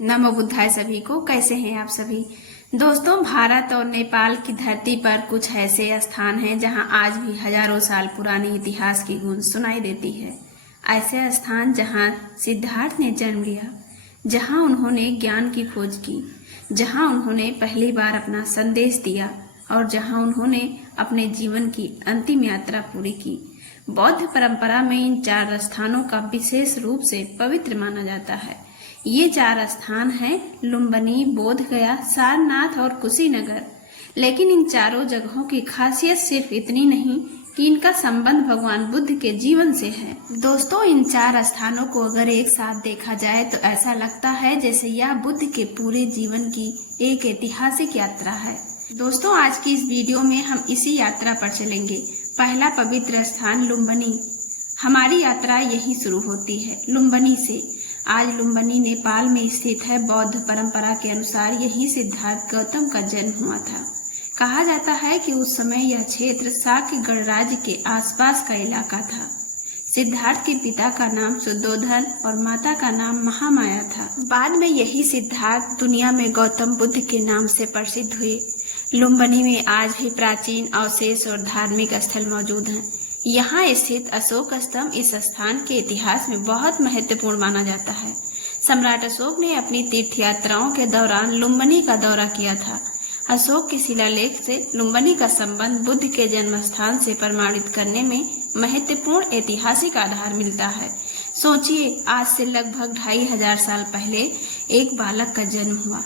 नमो बुद्धाय सभी को। कैसे हैं आप सभी दोस्तों। भारत और नेपाल की धरती पर कुछ ऐसे स्थान हैं जहां आज भी हजारों साल पुरानी इतिहास की गूंज सुनाई देती है। ऐसे स्थान जहां सिद्धार्थ ने जन्म लिया, जहां उन्होंने ज्ञान की खोज की, जहां उन्होंने पहली बार अपना संदेश दिया और जहां उन्होंने अपने जीवन की अंतिम यात्रा पूरी की। बौद्ध परंपरा में इन 4 स्थानों का विशेष रूप से पवित्र माना जाता है। ये 4 स्थान हैं लुम्बिनी, बोध गया, सारनाथ और कुशीनगर। लेकिन इन चारों जगहों की खासियत सिर्फ इतनी नहीं कि इनका संबंध भगवान बुद्ध के जीवन से है। दोस्तों, इन 4 स्थानों को अगर एक साथ देखा जाए तो ऐसा लगता है जैसे यह बुद्ध के पूरे जीवन की एक ऐतिहासिक यात्रा है। दोस्तों, आज की इस वीडियो में हम इसी यात्रा पर चलेंगे। पहला पवित्र स्थान लुम्बिनी। हमारी यात्रा यहीं शुरू होती है, लुम्बिनी से। आज लुम्बिनी नेपाल में स्थित है। बौद्ध परंपरा के अनुसार यही सिद्धार्थ गौतम का जन्म हुआ था। कहा जाता है कि उस समय यह क्षेत्र शाक्य गणराज्य के आसपास का इलाका था। सिद्धार्थ के पिता का नाम शुद्धोधन और माता का नाम महामाया था। बाद में यही सिद्धार्थ दुनिया में गौतम बुद्ध के नाम से प्रसिद्ध हुए। लुम्बिनी में आज भी प्राचीन अवशेष और धार्मिक स्थल मौजूद हैं। यहाँ स्थित अशोक स्तंभ इस स्थान के इतिहास में बहुत महत्वपूर्ण माना जाता है। सम्राट अशोक ने अपनी तीर्थ यात्राओं के दौरान लुम्बिनी का दौरा किया था। अशोक के शिलालेख से लुम्बिनी का संबंध बुद्ध के जन्म स्थान से प्रमाणित करने में महत्वपूर्ण ऐतिहासिक आधार मिलता है। सोचिए, आज से लगभग 2500 साल पहले एक बालक का जन्म हुआ।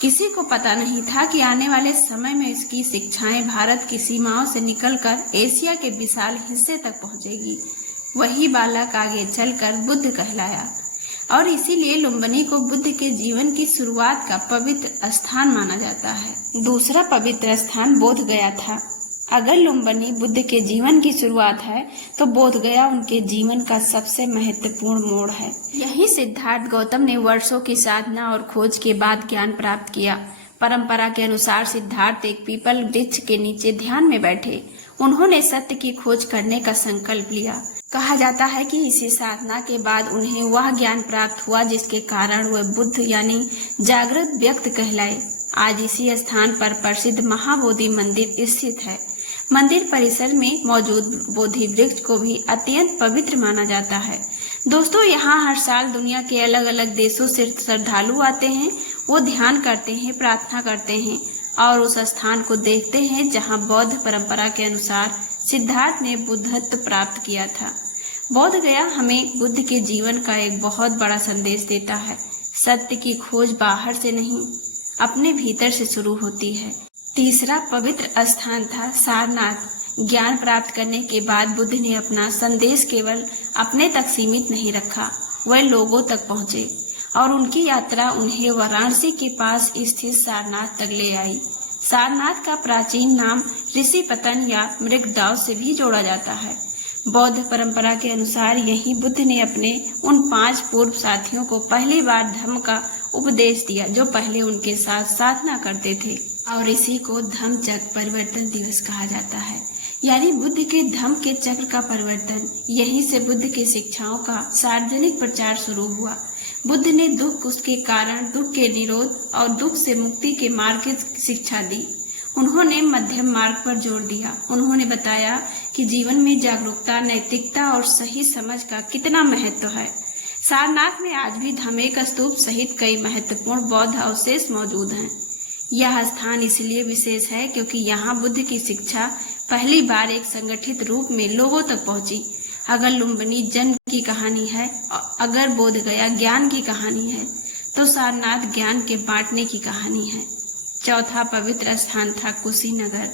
किसी को पता नहीं था कि आने वाले समय में इसकी शिक्षाएं भारत की सीमाओं से निकलकर एशिया के विशाल हिस्से तक पहुंचेगी। वही बालक आगे चलकर बुद्ध कहलाया और इसीलिए लुम्बिनी को बुद्ध के जीवन की शुरुआत का पवित्र स्थान माना जाता है। दूसरा पवित्र स्थान बोध गया था। अगर लुम्बिनी बुद्ध के जीवन की शुरुआत है तो बोध गया उनके जीवन का सबसे महत्वपूर्ण मोड़ है। यही सिद्धार्थ गौतम ने वर्षों की साधना और खोज के बाद ज्ञान प्राप्त किया। परंपरा के अनुसार सिद्धार्थ एक पीपल वृक्ष के नीचे ध्यान में बैठे। उन्होंने सत्य की खोज करने का संकल्प लिया। कहा जाता है कि इसी साधना के बाद उन्हें वह ज्ञान प्राप्त हुआ जिसके कारण वह बुद्ध यानी जागृत व्यक्ति कहलाए। आज इसी स्थान पर प्रसिद्ध महाबोधि मंदिर स्थित है। मंदिर परिसर में मौजूद बोधि वृक्ष को भी अत्यंत पवित्र माना जाता है। दोस्तों, यहाँ हर साल दुनिया के अलग अलग देशों से श्रद्धालु आते हैं। वो ध्यान करते हैं, प्रार्थना करते हैं और उस स्थान को देखते हैं जहाँ बौद्ध परंपरा के अनुसार सिद्धार्थ ने बुद्धत्व प्राप्त किया था। बोध गया हमें बुद्ध के जीवन का एक बहुत बड़ा संदेश देता है। सत्य की खोज बाहर से नहीं, अपने भीतर से शुरू होती है। तीसरा पवित्र स्थान था सारनाथ। ज्ञान प्राप्त करने के बाद बुद्ध ने अपना संदेश केवल अपने तक सीमित नहीं रखा, वह लोगों तक पहुँचे और उनकी यात्रा उन्हें वाराणसी के पास स्थित सारनाथ तक ले आई। सारनाथ का प्राचीन नाम ऋषिपतन या मृगदाव से भी जोड़ा जाता है। बौद्ध परंपरा के अनुसार यही बुद्ध ने अपने उन 5 पूर्व साथियों को पहली बार धम्म का उपदेश दिया जो पहले उनके साथ साधना करते थे, और इसी को धम्म चक्र परिवर्तन दिवस कहा जाता है, यानी बुद्ध के धम्म के चक्र का परिवर्तन। यहीं से बुद्ध की शिक्षाओं का सार्वजनिक प्रचार शुरू हुआ। बुद्ध ने दुख, उसके कारण, दुख के निरोध और दुख से मुक्ति के मार्ग की शिक्षा दी। उन्होंने मध्यम मार्ग पर जोर दिया। उन्होंने बताया कि जीवन में जागरूकता, नैतिकता और सही समझ का कितना महत्व है। सारनाथ में आज भी धम्मेक स्तूप सहित कई महत्वपूर्ण बौद्ध अवशेष मौजूद हैं। यह स्थान इसलिए विशेष है क्योंकि यहाँ बुद्ध की शिक्षा पहली बार एक संगठित रूप में लोगों तक पहुंची। अगर लुम्बिनी जन्म की कहानी है, अगर बोध गया ज्ञान की कहानी है, तो सारनाथ ज्ञान के बांटने की कहानी है। चौथा पवित्र स्थान था कुशीनगर।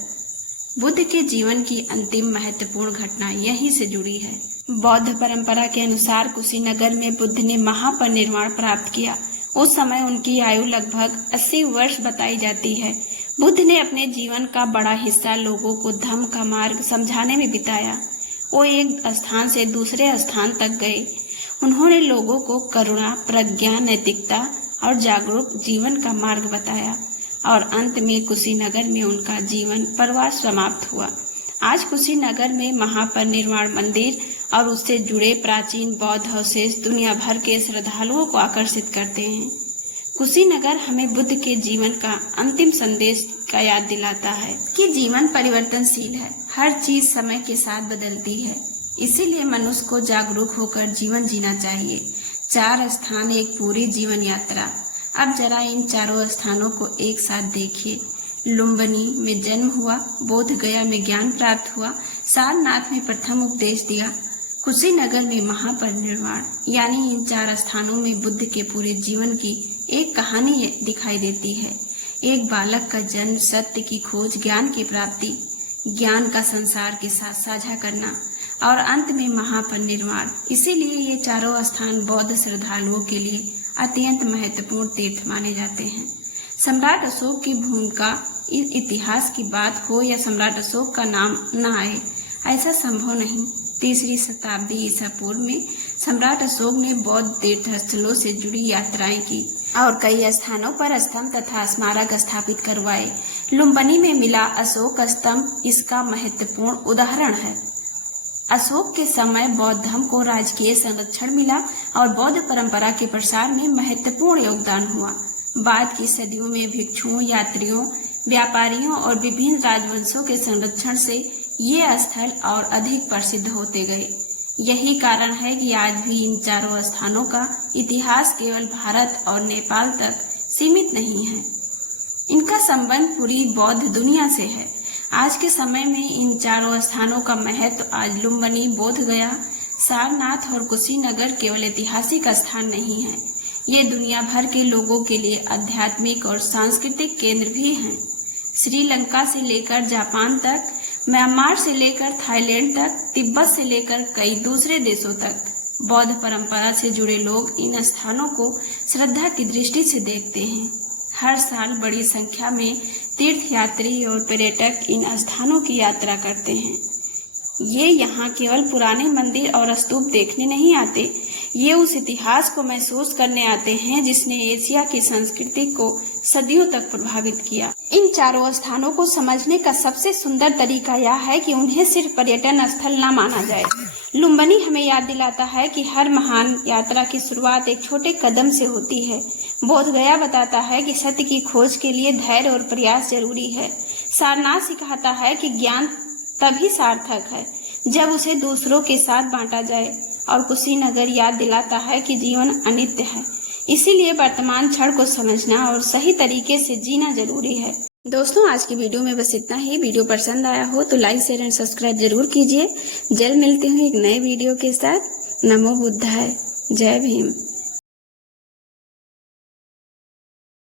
बुद्ध के जीवन की अंतिम महत्वपूर्ण घटना यहीं से जुड़ी है। बौद्ध परंपरा के अनुसार कुशीनगर में बुद्ध ने महापरिनिर्वाण प्राप्त किया। उस समय उनकी आयु लगभग 80 वर्ष बताई जाती है। बुद्ध ने अपने जीवन का बड़ा हिस्सा लोगों को धम्म का मार्ग समझाने में बिताया। वो एक स्थान से दूसरे स्थान तक गए। उन्होंने लोगों को करुणा, प्रज्ञा, नैतिकता और जागरूक जीवन का मार्ग बताया और अंत में कुशीनगर में उनका जीवन प्रवास समाप्त हुआ। आज कुशीनगर में महापरिनिर्वाण मंदिर और उससे जुड़े प्राचीन बौद्ध अवशेष दुनिया भर के श्रद्धालुओं को आकर्षित करते हैं। कुशीनगर हमें बुद्ध के जीवन का अंतिम संदेश का याद दिलाता है कि जीवन परिवर्तनशील है, हर चीज समय के साथ बदलती है। इसीलिए मनुष्य को जागरूक होकर जीवन जीना चाहिए। 4 स्थान, एक पूरी जीवन यात्रा। अब जरा इन चारों स्थानों को एक साथ देखिए। लुम्बिनी में जन्म हुआ, बोध गया में ज्ञान प्राप्त हुआ, सारनाथ में प्रथम उपदेश दिया, कुशीनगर में महापरिनिर्वाण। यानी इन 4 स्थानों में बुद्ध के पूरे जीवन की एक कहानी दिखाई देती है। एक बालक का जन्म, सत्य की खोज, ज्ञान की प्राप्ति, ज्ञान का संसार के साथ साझा करना और अंत में महापरिनिर्वाण। इसीलिए ये चारों स्थान बौद्ध श्रद्धालुओं के लिए अत्यंत महत्वपूर्ण तीर्थ माने जाते हैं। सम्राट अशोक की भूमिका, इतिहास की बात हो या सम्राट अशोक का नाम न आए, ऐसा संभव नहीं। 3री शताब्दी ईसा पूर्व में सम्राट अशोक ने बौद्ध तीर्थ स्थलों से जुड़ी यात्राएं की और कई स्थानों पर स्तंभ तथा स्मारक स्थापित करवाए। लुम्बिनी में मिला अशोक स्तंभ इसका महत्वपूर्ण उदाहरण है। अशोक के समय बौद्ध धर्म को राजकीय संरक्षण मिला और बौद्ध परंपरा के प्रसार में महत्वपूर्ण योगदान हुआ। बाद की सदियों में भिक्षुओं, यात्रियों, व्यापारियों और विभिन्न राजवंशों के संरक्षण से ये स्थल और अधिक प्रसिद्ध होते गए। यही कारण है कि आज भी इन चारों स्थानों का इतिहास केवल भारत और नेपाल तक सीमित नहीं है। इनका संबंध पूरी बौद्ध दुनिया से है। आज के समय में इन चारों स्थानों का महत्व आज लुम्बिनी, बोध गया, सारनाथ और कुशीनगर केवल ऐतिहासिक स्थान नहीं है, ये दुनिया भर के लोगों के लिए आध्यात्मिक और सांस्कृतिक केंद्र भी हैं। श्रीलंका से लेकर जापान तक, म्यांमार से लेकर थाईलैंड तक, तिब्बत से लेकर कई दूसरे देशों तक बौद्ध परंपरा से जुड़े लोग इन स्थानों को श्रद्धा की दृष्टि से देखते हैं। हर साल बड़ी संख्या में तीर्थयात्री और पर्यटक इन स्थानों की यात्रा करते हैं। ये यहाँ केवल पुराने मंदिर और स्तूप देखने नहीं आते, ये उस इतिहास को महसूस करने आते हैं जिसने एशिया की संस्कृति को सदियों तक प्रभावित किया। इन चारों स्थानों को समझने का सबसे सुंदर तरीका यह है कि उन्हें सिर्फ पर्यटन स्थल न माना जाए। लुम्बिनी हमें याद दिलाता है कि हर महान यात्रा की शुरुआत एक छोटे कदम से होती है। बोध गया बताता है कि सत्य की खोज के लिए धैर्य और प्रयास जरूरी है। सारनाथ सिखाता है कि ज्ञान तभी सार्थक है जब उसे दूसरों के साथ बांटा जाए, और कुशीनगर याद दिलाता है कि जीवन अनित्य है, इसीलिए वर्तमान क्षण को समझना और सही तरीके से जीना जरूरी है। दोस्तों, आज की वीडियो में बस इतना ही। वीडियो पसंद आया हो तो लाइक, शेयर एंड सब्सक्राइब जरूर कीजिए। जल्द मिलते हैं एक नए वीडियो के साथ। नमो बुद्धाय। जय भीम।